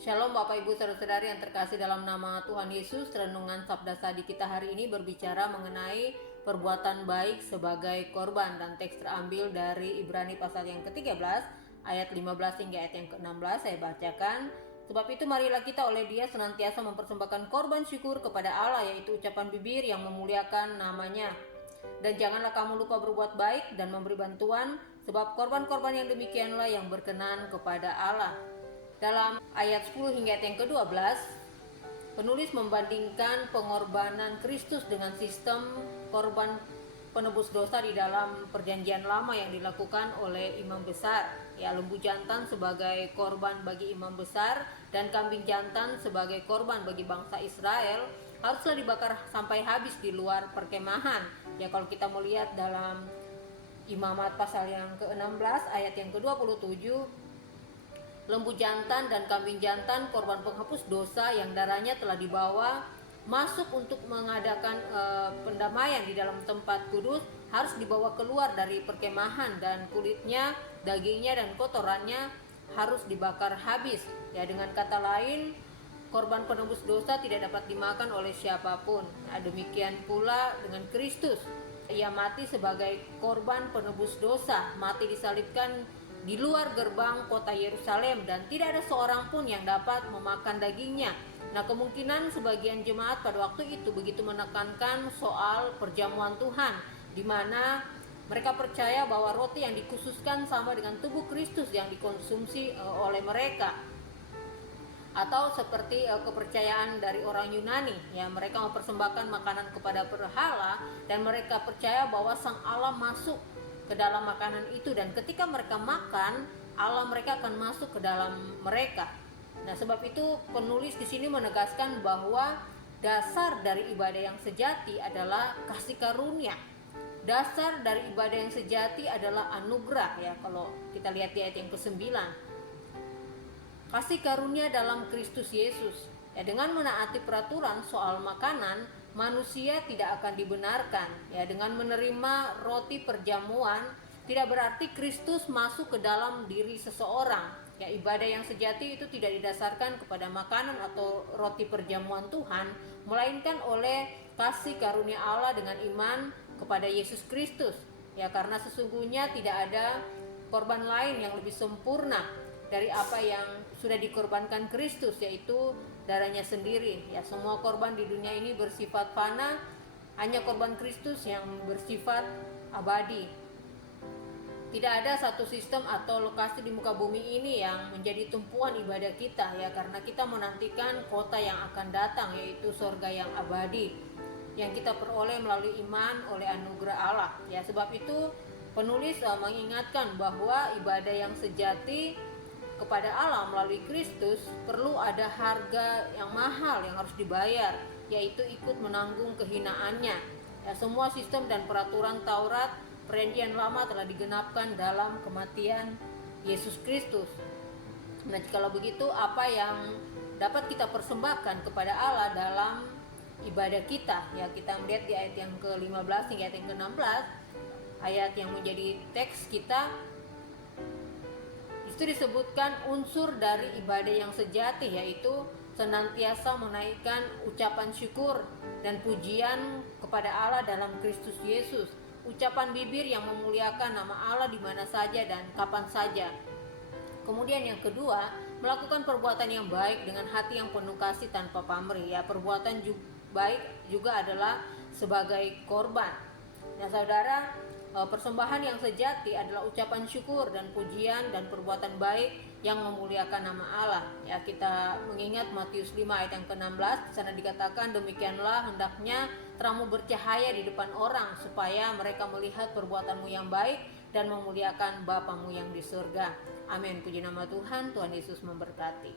Shalom Bapak Ibu Saudara-saudari yang terkasih dalam nama Tuhan Yesus. Renungan Sabda Sadi kita hari ini berbicara mengenai perbuatan baik sebagai korban, dan teks terambil dari Ibrani pasal yang ke-13 ayat 15 hingga ayat yang ke-16. Saya bacakan. Sebab itu marilah kita oleh Dia senantiasa mempersembahkan korban syukur kepada Allah, yaitu ucapan bibir yang memuliakan namanya. Dan janganlah kamu lupa berbuat baik dan memberi bantuan, sebab korban-korban yang demikianlah yang berkenan kepada Allah. Dalam ayat 10 hingga ayat yang ke-12, penulis membandingkan pengorbanan Kristus dengan sistem korban penebus dosa di dalam perjanjian lama yang dilakukan oleh imam besar. Ya, lembu jantan sebagai korban bagi imam besar dan kambing jantan sebagai korban bagi bangsa Israel haruslah dibakar sampai habis di luar perkemahan. Ya, kalau kita melihat dalam Imamat pasal yang ke-16 ayat yang ke-27, lembu jantan dan kambing jantan korban penghapus dosa yang darahnya telah dibawa masuk untuk mengadakan pendamaian di dalam tempat kudus harus dibawa keluar dari perkemahan, dan kulitnya, dagingnya dan kotorannya harus dibakar habis. Ya, dengan kata lain, korban penebus dosa tidak dapat dimakan oleh siapapun. Nah, demikian pula dengan Kristus. Ia mati sebagai korban penebus dosa, mati disalibkan di luar gerbang kota Yerusalem, dan tidak ada seorang pun yang dapat memakan dagingnya. Nah, kemungkinan sebagian jemaat pada waktu itu begitu menekankan soal perjamuan Tuhan, di mana mereka percaya bahwa roti yang dikhususkan sama dengan tubuh Kristus yang dikonsumsi oleh mereka. Atau seperti kepercayaan dari orang Yunani, ya, mereka mempersembahkan makanan kepada berhala dan mereka percaya bahwa Sang Allah masuk ke dalam makanan itu, dan ketika mereka makan, Allah mereka akan masuk ke dalam mereka. Nah, sebab itu penulis di sini menegaskan bahwa dasar dari ibadah yang sejati adalah kasih karunia. Dasar dari ibadah yang sejati adalah anugerah, ya. Kalau kita lihat di ayat yang ke-9, kasih karunia dalam Kristus Yesus. Ya, dengan menaati peraturan soal makanan, manusia tidak akan dibenarkan. Ya, dengan menerima roti perjamuan tidak berarti Kristus masuk ke dalam diri seseorang. Ya, ibadah yang sejati itu tidak didasarkan kepada makanan atau roti perjamuan Tuhan, melainkan oleh kasih karunia Allah dengan iman kepada Yesus Kristus. Ya, karena sesungguhnya tidak ada korban lain yang lebih sempurna dari apa yang sudah dikorbankan Kristus, yaitu darahnya sendiri. Ya, semua korban di dunia ini bersifat fana, hanya korban Kristus yang bersifat abadi. Tidak ada satu sistem atau lokasi di muka bumi ini yang menjadi tumpuan ibadah kita, ya, karena kita menantikan kota yang akan datang, yaitu surga yang abadi yang kita peroleh melalui iman oleh anugerah Allah. Ya, sebab itu penulis mengingatkan bahwa ibadah yang sejati kepada Allah melalui Kristus perlu ada harga yang mahal yang harus dibayar, yaitu ikut menanggung kehinaannya. Ya, semua sistem dan peraturan Taurat Perjanjian Lama telah digenapkan dalam kematian Yesus Kristus. Nah, kalau begitu, apa yang dapat kita persembahkan kepada Allah dalam ibadah kita? Ya, kita melihat di ayat yang ke-15 hingga ayat yang ke-16, ayat yang menjadi teks kita. Itu disebutkan unsur dari ibadah yang sejati, yaitu senantiasa menaikkan ucapan syukur dan pujian kepada Allah dalam Kristus Yesus. Ucapan bibir yang memuliakan nama Allah di mana saja dan kapan saja. Kemudian yang kedua, melakukan perbuatan yang baik dengan hati yang penuh kasih tanpa pamrih. Ya, perbuatan baik juga adalah sebagai korban. Nah, saudara, persembahan yang sejati adalah ucapan syukur dan pujian dan perbuatan baik yang memuliakan nama Allah. Ya, kita mengingat Matius 5 ayat yang ke-16, di sana dikatakan, demikianlah hendaknya terangmu bercahaya di depan orang supaya mereka melihat perbuatanmu yang baik dan memuliakan Bapamu yang di surga. Amin. Puji nama Tuhan. Tuhan Yesus memberkati.